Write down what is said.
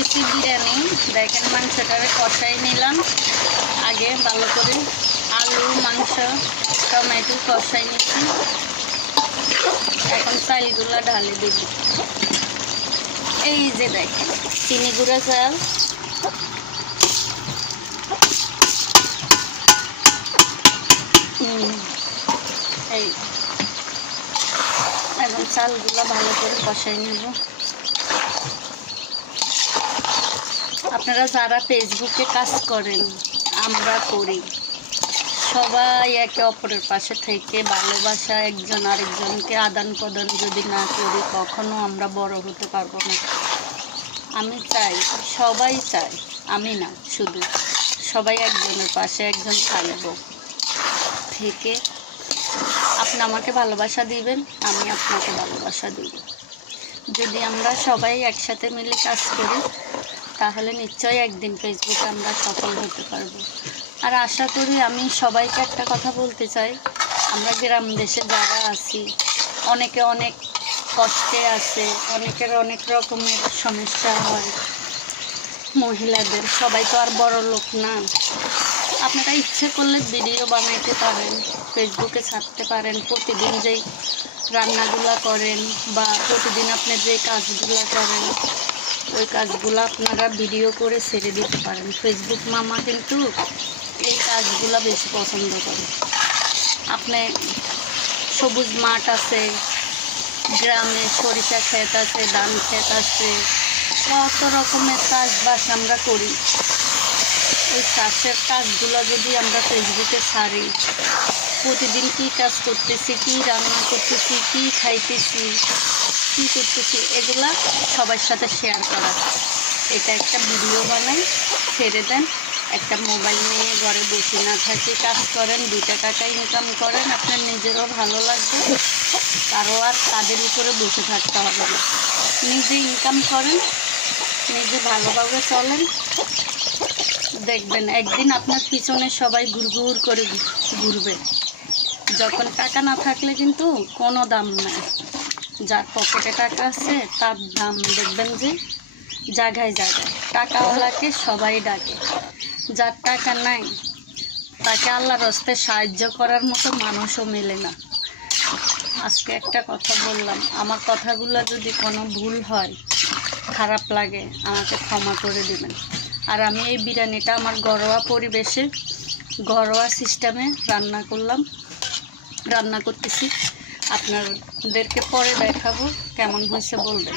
করতেছি বিরিয়ানি। দেখেন মাংসটারে কষাই নিলাম আগে ভালো করে, আলু মাংস টমেটো কষাই নিচ্ছি। এখন চালগুলো ঢালে দেব। এই যে দেখেন চিনি গুঁড়া চাল, এই এখন চালগুলো ভালো করে কষাই নেব। আপনারা যারা ফেসবুকে কাজ করেন, আমরা করি, সবাই একে অপরের পাশে থেকে ভালোবাসা একজন আরেকজনকে আদান প্রদান যদি না করি কখনো আমরা বড় হতে পারবো না। আমি চাই, সবাই চাই, আমি না শুধু, সবাই একজনের পাশে একজন থাকবো, থেকে আপনি আমাকে ভালোবাসা দিবেন, আমি আপনাকে ভালোবাসা দিব। যদি আমরা সবাই একসাথে মিলে কাজ করি তাহলে নিশ্চয়ই একদিন ফেসবুকে আমরা সফল হতে পারবো। আর আশা করি, আমি সবাইকে একটা কথা বলতে চাই, আমরা গ্রাম দেশে যারা আছি অনেকে অনেক কষ্টে আছে, অনেকের অনেক রকমের সমস্যা হয়, মহিলাদের, সবাই তো আর বড় লোক না। আপনারা ইচ্ছে করলে ভিডিও বানাইতে পারেন, ফেসবুকে ছাড়তে পারেন, প্রতিদিন যেই রান্নাগুলো করেন বা প্রতিদিন আপনি যে কাজগুলো করেন ওই কাজগুলো আপনারা ভিডিও করে ছেড়ে দিতে পারেন। ফেসবুক মামা কিন্তু এই কাজগুলো বেশি পছন্দ করে। আপনি সবুজ মাঠ আছে, গ্রামে সরিষা ক্ষেত আছে, ধান ক্ষেত আছে, কত রকমের চাষবাস আমরা করি। ওই চাষের কাজগুলো যদি আমরা ফেসবুকে ছাড়ি, প্রতিদিন কী কাজ করতেছি, কী রান্না করতেছি, কী খাইতেছি, কী করতেছি, এগুলা সবার সাথে শেয়ার করা। এটা একটা ভিডিও বানাই ছেড়ে দেন, একটা মোবাইল নিয়ে ঘরে বসে না থাকি কাজ করেন, 2 টাকা ইনকাম করেন, আপনার নিজেরও ভালো লাগবে, কারো আর তাদের উপরে বসে থাকতে হবে না। নিজে ইনকাম করেন, নিজে ভালোভাবে চলেন, দেখবেন একদিন আপনার পিছনে সবাই ঘুরঘুর করে ঘুরবে। যখন টাকা না থাকলে কিন্তু কোনো দাম নাই, যার পকেটে টাকা আছে তার দাম দেখবেন যে জায়গায় জায়গায়। টাকাওয়ালাকে সবাই ডাকে, যার টাকা নাই তাকে আল্লাহর হস্তে সাহায্য করার মতো মানুষও মেলে না। আজকে একটা কথা বললাম, আমার কথাগুলো যদি কোনো ভুল হয়, খারাপ লাগে, আমাকে ক্ষমা করে দেবেন। আর আমি এই বিরিয়ানিটা আমার ঘরোয়া পরিবেশে, ঘরোয়া সিস্টেমে রান্না করতেছি। আপনাদেরকে পরে দেখাবো কেমন হয়েছে বলবেন।